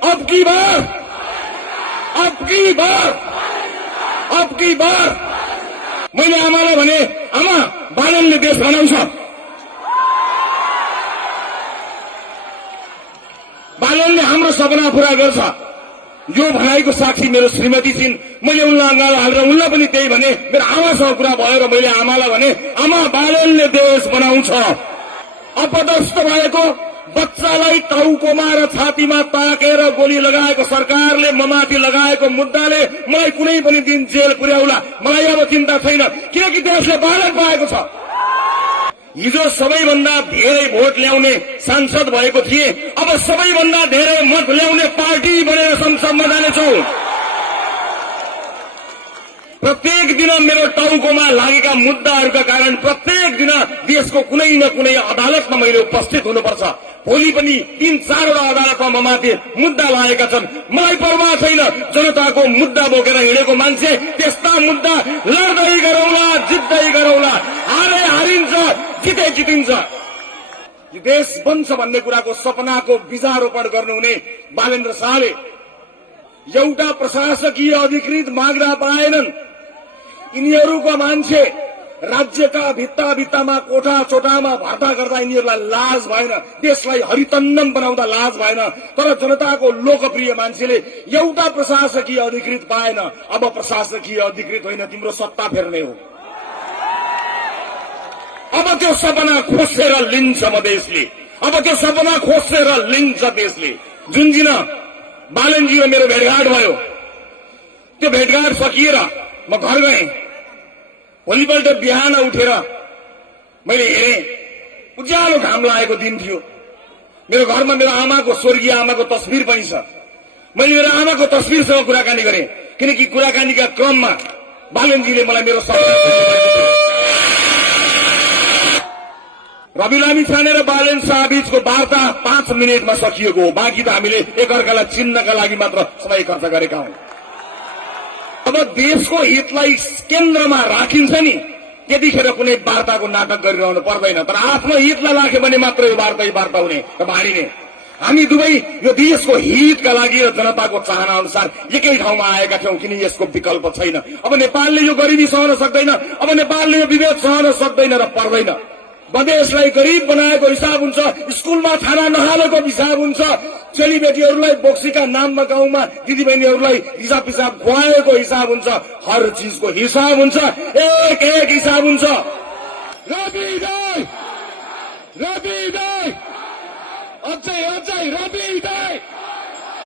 अब की बार मैले आमालाई भने, आमा बालनले देश बनाउँछ, बालनले हाम्रो सपना पूरा गर्छ। यो भनाइको साक्षी मेरो श्रीमती छिन्। मैले उनलाई अँगालो हालेर उनलाई पनि त्यही भने। मेरो आमासँग कुरा भयो र मैले आमालाई भने, आमा बालनले देश बनाउँछ। अपदस्थ भएको बच्चालाई टाउकोमा र छातीमा ताकेर गोली लगाएको सरकारले ममाथि लगाएको मुद्दाले मलाई कुनै पनि दिन जेल पुर्याउला, मलाई अब चिन्ता छैन, किनकि देशले बालक पाएको छ। हिजो सबैभन्दा धेरै भोट ल्याउने सांसद भएको थिए, अब सबैभन्दा धेरै मत ल्याउने पार्टी बनेर संसदमा जानेछौ। प्रत्येक दिन मेरो टाउकोमा लागेका मुद्दाहरूका कारण प्रत्येक दिन देशको कुनै न कुनै अदालतमा मैले उपस्थित हुनुपर्छ। भोलि पनि 3-4 अदालतमा ममाथि मुद्दा लागेका छन्। मलाई परवाह छैन, जनताको मुद्दा बोकेर हिँडेको मान्छे त्यस्ता मुद्दा लड्दै गरौला, जित्दै गरौला। हारे हारिन्छ, जिते जितिन्छ। देश बन्छ भन्ने कुराको सपनाको बीजारोपण गर्नुहुने बालेन्द्र शाहले एउटा प्रशासकीय अधिकृत माग्दा पाएनन्। यिनीहरूको मान्छे राज्यका भित्ता भित्तामा कोठा चोटामा भर्ता गर्दा यिनीहरूलाई लाज भएन, देशलाई हरितन्नम बनाउँदा लाज भएन। तर जनताको लोकप्रिय मान्छेले एउटा प्रशासकीय अधिकृत पाएन। अब प्रशासकीय अधिकृत होइन, तिम्रो सत्ता फेर्ने हो। अब त्यो सपना खोसेर लिन्छ मधेसले, अब त्यो सपना खोसेर लिन्छ देशले। जुन दिन बालनजी र मेरो भेटघाट भयो, त्यो भेटघाट सकिएर म घर गएँ। भोलिपल्ट बिहान उठेर मैले हेरेँ, उज्यालो घाम लागेको दिन थियो। मेरो घरमा मेरो आमाको, स्वर्गीय आमाको तस्बिर पनि छ। मैले मेरो आमाको तस्बिरसँग कुराकानी गरेँ, किनकि कुराकानीका क्रममा बालनजीले मलाई मेरो रवि लामिछाने र बालेन शाह बीचको वार्ता 5 मिनटमा सकिएको हो। बाँकी त हामीले एकअर्कालाई चिन्नका लागि मात्र समय खर्च गरेका हौं। अब देशको हितलाई केन्द्रमा राखिन्छ नि, त्यतिखेर कुनै वार्ताको नाटक गरिरहनु पर्दैन। तर आफ्नो हितलाई राख्यो भने मात्र यो वार्ता हुने र भाँडिने। हामी दुवै यो देशको हितका लागि र जनताको चाहना अनुसार एकै ठाउँमा आएका थियौं, किन यसको विकल्प छैन। अब नेपालले यो गरिबी सहन सक्दैन, अब नेपालले यो विभेद सहन सक्दैन र पर्दैन। मधेसलाई गरिब बनाएको हिसाब हुन्छ, स्कुलमा खाना नहालेको हिसाब हुन्छ, चेलीबेटीहरूलाई बोक्सीका नाममा गाउँमा दिदीबहिनीहरूलाई हिसाब पिसाब खुवाएको हिसाब हुन्छ। हर चीजको हिसाब हुन्छ, एक एक हिसाब हुन्छ। रवि दाइ अझै रवि दाइ